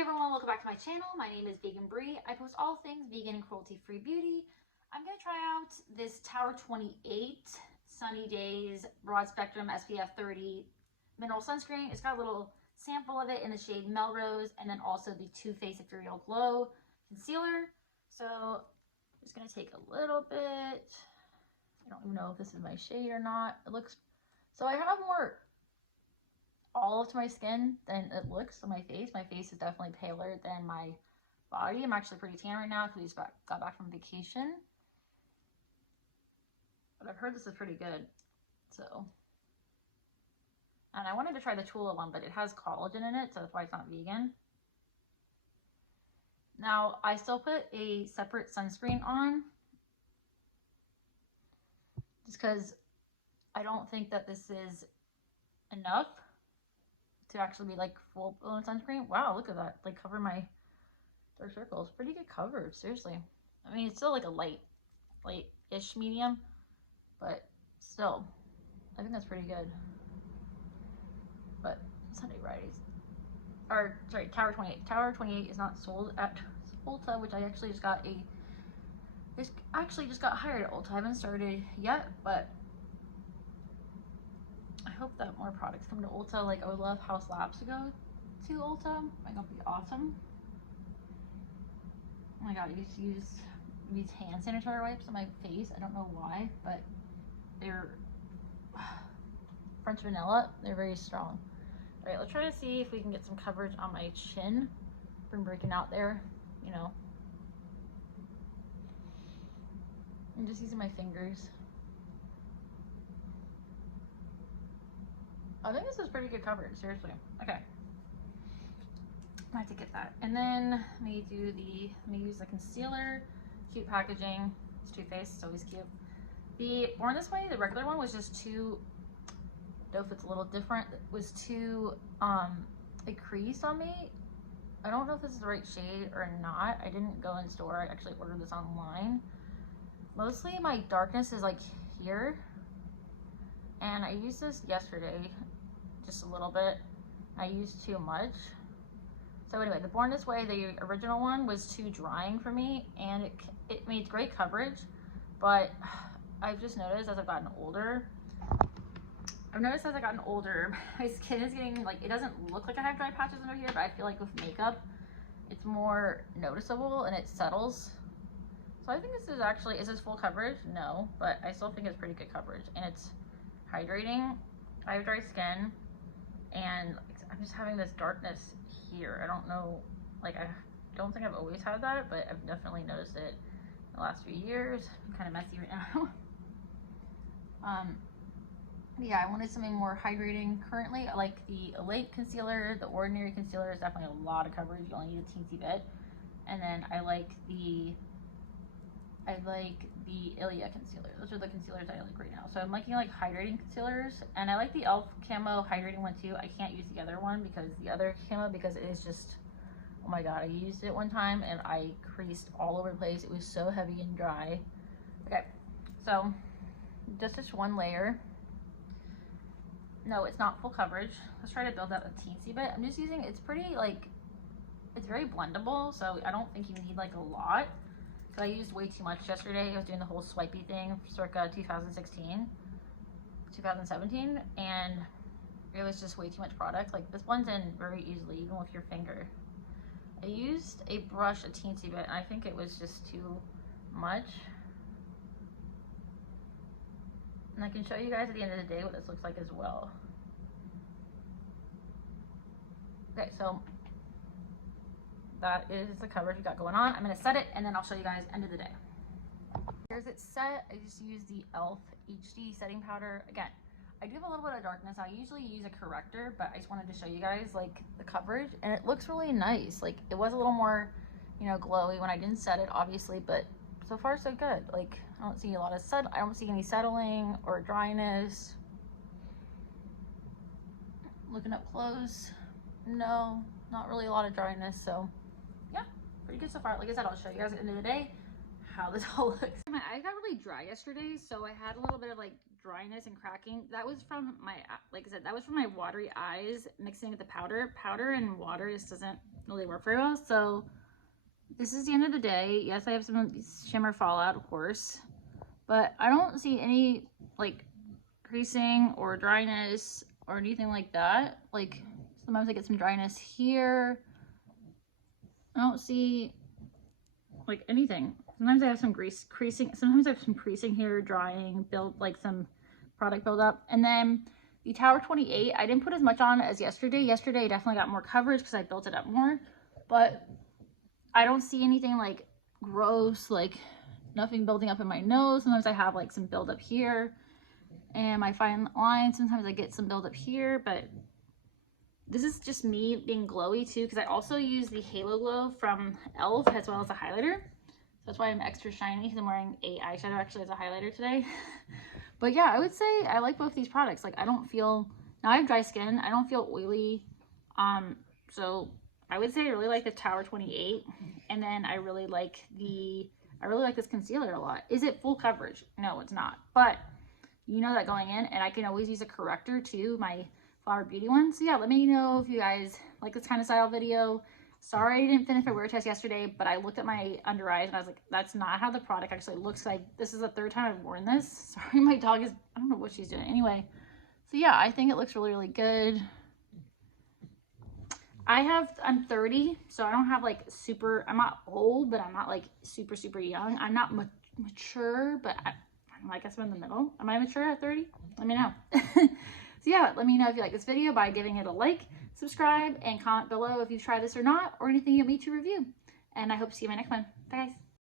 Hey everyone, welcome back to my channel. My name is Vegan Bree. I post all things vegan and cruelty-free beauty. I'm going to try out this Tower 28 Sunny Days Broad Spectrum SPF 30 Mineral Sunscreen. It's got a little sample of it in the shade Melrose, and then also the Too Faced Ethereal Glow Concealer. So I'm just going to take a little bit. I don't even know if this is my shade or not. It looks, so I have more olive to my skin than it looks on my face. My face is definitely paler than my body. I'm actually pretty tan right now because we just got back from vacation. But I've heard this is pretty good. So, and I wanted to try the Tula one, but it has collagen in it, so that's why it's not vegan. Now, I still put a separate sunscreen on just because I don't think that this is enough to actually be like full blown sunscreen. Wow, look at that. Like cover my dark circles. Pretty good coverage, seriously. I mean, it's still like a light-ish medium, but still, I think that's pretty good. But Sunday varieties, or sorry, Tower 28. Tower 28 is not sold at Ulta, which I actually just got hired at Ulta. I haven't started yet, but I hope that more products come to Ulta. Like, I would love House Labs to go to Ulta. I think that'd be awesome. Oh my god, I used to use these hand sanitizer wipes on my face. I don't know why, but they're French vanilla. They're very strong. All right, let's try to see if we can get some coverage on my chin. Been breaking out there, you know. I'm just using my fingers. I think this is pretty good coverage, seriously. Okay. I have to get that. And then let me use the concealer. Cute packaging. It's Too Faced, it's always cute. The Born This Way, the regular one, was just too, I don't know if it's a little different. It was too, it creased on me. I don't know if this is the right shade or not. I didn't go in store. I actually ordered this online. Mostly my darkness is like here. And I used this yesterday, just a little bit. I used too much. So anyway, the Born This Way, the original one, was too drying for me, and it made great coverage, but I've just noticed as I've gotten older, my skin is getting, like, it doesn't look like I have dry patches under here, but I feel like with makeup, it's more noticeable and it settles. So I think this is actually, is this full coverage? No, but I still think it's pretty good coverage, and it's hydrating. I have dry skin, and I'm just having this darkness here. I don't know, like, I don't think I've always had that, but I've definitely noticed it in the last few years. I'm kind of messy right now. Yeah, I wanted something more hydrating. Currently, I like the Elate concealer. The ordinary concealer is definitely a lot of coverage. You only need a teensy bit. And then I like the Ilia concealer. Those are the concealers I like right now. So I'm liking like hydrating concealers, and I like the e.l.f. camo hydrating one too. I can't use the other one because it is just, oh my god, I used it one time and I creased all over the place. It was so heavy and dry. Okay, so just this one layer. No, it's not full coverage. Let's try to build up a teensy bit. I'm just using, it's pretty, like, it's very blendable, so I don't think you need like a lot. So I used way too much yesterday. I was doing the whole swipey thing circa 2017, and it was just way too much product. Like, this blends in very easily, even with your finger. I used a brush a teensy bit, and I think it was just too much. And I can show you guys at the end of the day what this looks like as well. Okay, so that is the coverage we got going on. I'm gonna set it, and then I'll show you guys end of the day. Here's it set. I just use the e.l.f. HD setting powder. Again, I do have a little bit of darkness. I usually use a corrector, but I just wanted to show you guys like the coverage, and it looks really nice. Like, it was a little more, you know, glowy when I didn't set it, obviously, but so far so good. Like, I don't see a lot of I don't see any settling or dryness. Looking up close, no, not really a lot of dryness. So yeah, pretty good so far. Like I said, I'll show you guys at the end of the day how this all looks. My eyes got really dry yesterday, so I had a little bit of like dryness and cracking. That was from my, like I said, that was from my watery eyes mixing with the powder. Powder and water just doesn't really work very well. So this is the end of the day. Yes, I have some shimmer fallout, of course, but I don't see any like creasing or dryness or anything like that. Like sometimes I get some dryness here. I don't see like anything. Sometimes I have some creasing. Sometimes I have some creasing here, drying, like some product buildup. And then the Tower 28, I didn't put as much on as yesterday. Yesterday I definitely got more coverage because I built it up more, but I don't see anything like gross, like nothing building up in my nose. Sometimes I have like some buildup here and my fine line. Sometimes I get some buildup here, but this is just me being glowy too, because I also use the Halo Glow from e.l.f. as well as a highlighter. So that's why I'm extra shiny, because I'm wearing a eyeshadow actually as a highlighter today. But yeah, I would say I like both these products. Like I don't feel, now I have dry skin, I don't feel oily. So I would say I really like the Tower 28, and then I really like this concealer a lot. Is it full coverage? No, it's not. But you know that going in, and I can always use a corrector too, my Flower Beauty one. So yeah, let me know if you guys like this kind of style video. Sorry I didn't finish my wear test yesterday, but I looked at my under eyes and I was like, that's not how the product actually looks like. This is the third time I've worn this. Sorry, my dog is, I don't know what she's doing. Anyway, so yeah, I think it looks really, really good. I'm 30, so I don't have like super, I'm not old, but I'm not like super, super young. I'm not mature, but I guess I'm in the middle. Am I mature at 30? Let me know. So yeah, let me know if you like this video by giving it a like, subscribe, and comment below if you've tried this or not, or anything you want me to review. And I hope to see you in my next one. Bye guys.